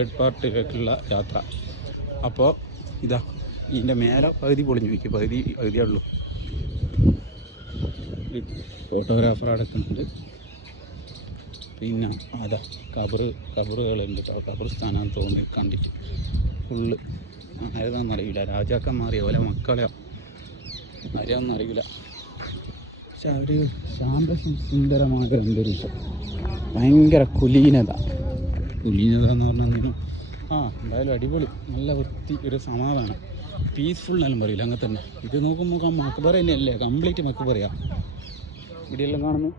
Third പാർട്ടിലേക്കുള്ള യാത്ര. അപ്പോൾ ഇതാ ഇതിൻ്റെ മേലെ പകുതി പൊളിഞ്ഞു വയ്ക്കും, പകുതിയേ ഉള്ളൂ. ഫോട്ടോഗ്രാഫർ അടക്കുന്നുണ്ട്. പിന്നെ അതാ കബറുകളുണ്ട് കേട്ടോ. കബർസ്ഥാനാന്ന് തോന്നി കണ്ടിട്ട്. ഫുള്ള് ആരതാണെന്ന് അറിയില്ല, രാജാക്കന്മാരെയോ ഓലെ മക്കളെയോ ആരെയൊന്നും അറിയില്ല. പക്ഷെ അവർ ശാന്തസുന്ദരമായ അന്തരീക്ഷം, ഭയങ്കര കുലീനത എന്ന് പറഞ്ഞാൽ എന്തായാലും അടിപൊളി, നല്ല വൃത്തി, ഒരു സമാധാനം, പീസ്ഫുൾ എന്നാലും പറയില്ല. അങ്ങനെ തന്നെ ഇത് നോക്കുമ്പോൾ മക്ബറ തന്നെയല്ലേ, കംപ്ലീറ്റ് മക്ബറയാ. ഇവിടെയെല്ലാം കാണുന്നു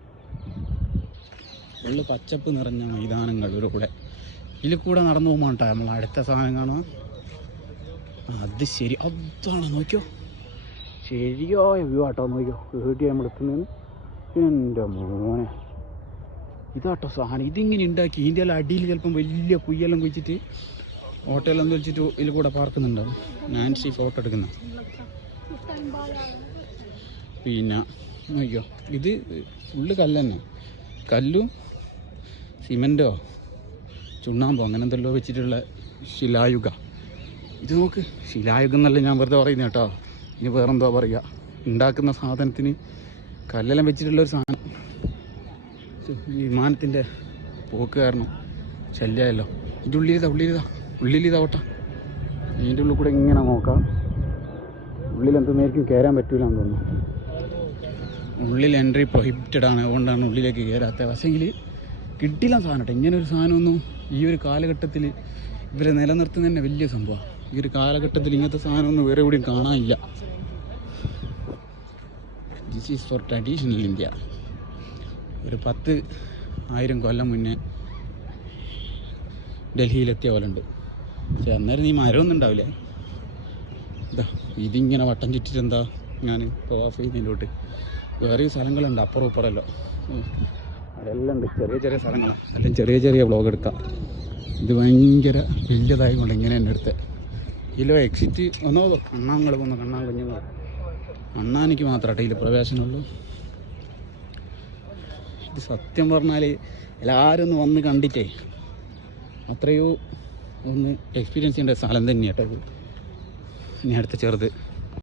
ഫുള്ള് പച്ചപ്പ് നിറഞ്ഞ മൈതാനങ്ങൾ. ഒരു കൂടെ ഇതിൽ കൂടെ നടന്നു പോകുമ്പോൾ കേട്ടോ നമ്മൾ അടുത്ത സാധനം കാണുക. അത് ശരി, അതാണ് നോക്കിയോ, ശരിയായ വ്യൂ ആട്ടോ. നോക്കിയോ വീട്ടിൽ നമ്മൾ എത്തുന്നതെന്ന്. എൻ്റെ മോനെ, ഇതാട്ടോ സാധനം. ഇതിങ്ങനെ ഉണ്ടാക്കി ഇതിൻ്റെ എല്ലാം അടിയിൽ ചിലപ്പം വലിയ കുയ്യെല്ലാം കുഴിച്ചിട്ട് ഹോട്ടലെല്ലാം വലിച്ചിട്ട് ഇതിൽ കൂടെ പാർക്കുന്നുണ്ടാവും. നാൻസി ഫോട്ടോ എടുക്കുന്ന. പിന്നെ നോക്കിയോ, ഇത് ഫുള്ള് കല്ല് തന്നെ, കല്ലും സിമെൻറ്റോ ചുണ്ണാമ്പോ അങ്ങനെ എന്തെല്ലോ വെച്ചിട്ടുള്ള ശിലായുഗ. ഇത് നോക്ക്, ശിലായുഗം എന്നല്ല ഞാൻ വെറുതെ പറയുന്നത് കേട്ടോ. ഇനി വേറെന്തോ പറയുക, ഉണ്ടാക്കുന്ന സാധനത്തിന് കല്ലെല്ലാം വെച്ചിട്ടുള്ളൊരു സാധനം. വിമാനത്തിൻ്റെ പോക്ക് കാരണം ശല്യമായല്ലോ. ഇതിൻ്റെ ഉള്ളിലിതാ ഓട്ട. ഇതിൻ്റെ ഉള്ളിൽ കൂടെ ഇങ്ങനെ നോക്കാം. ഉള്ളിൽ എന്തെന്നായിരിക്കും കയറാൻ പറ്റൂല എന്ന് തോന്നുന്നു. ഉള്ളിൽ എൻട്രി പ്രൊഹിബിറ്റഡ് ആണ്, അതുകൊണ്ടാണ് ഉള്ളിലേക്ക് കയറാത്തത്. പക്ഷേങ്കിൽ കിട്ടില്ല സാധനം കേട്ടോ. ഇങ്ങനെ ഒരു സാധനമൊന്നും ഈ ഒരു കാലഘട്ടത്തിൽ ഇവരെ നിലനിർത്തുന്ന തന്നെ വലിയ സംഭവമാണ്. ഈ ഒരു കാലഘട്ടത്തിൽ ഇങ്ങനത്തെ സാധനമൊന്നും വേറെ എവിടെയും കാണാനില്ല. This is for traditional India. ഒരു 10,000 കൊല്ലം മുന്നേ ഡൽഹിയിലെത്തിയ പോലെ ഉണ്ട്. പക്ഷെ അന്നേരം ഈ മരമൊന്നും ഉണ്ടാവില്ലേ. ഇതാ ഇതിങ്ങനെ വട്ടം ചുറ്റിട്ട് എന്താ ഞാൻ പ്രവാസ് ചെയ്യുന്നതിലോട്ട് വേറെ സ്ഥലങ്ങളുണ്ട് അപ്പുറം ഇപ്പുറമല്ലോ. അതെല്ലാം ഉണ്ട്, ചെറിയ സ്ഥലങ്ങളാണ്. അല്ലെങ്കിൽ ചെറിയ വ്ളോഗ് എടുക്കാം. ഇത് ഭയങ്കര വലിയതായത് കൊണ്ട് ഇങ്ങനെ തന്നെ എടുത്തത്. ഇതിലോ എക്സിറ്റ് ഒന്നോ കണ്ണാങ്ങൾ പോകുന്നു, കണ്ണാൻ കുഞ്ഞുങ്ങൾ. അണ്ണാനിക്ക് മാത്രമാട്ടെ ഇതിൽ പ്രവേശനമുള്ളൂ. ഇത് സത്യം പറഞ്ഞാൽ എല്ലാവരും ഒന്ന് വന്ന് കണ്ടിട്ടേ അത്രയോ ഒന്ന് എക്സ്പീരിയൻസ് ചെയ്യേണ്ട സ്ഥലം തന്നെയാട്ടോ ഇത്. ഇനി അടുത്ത ചെറുത്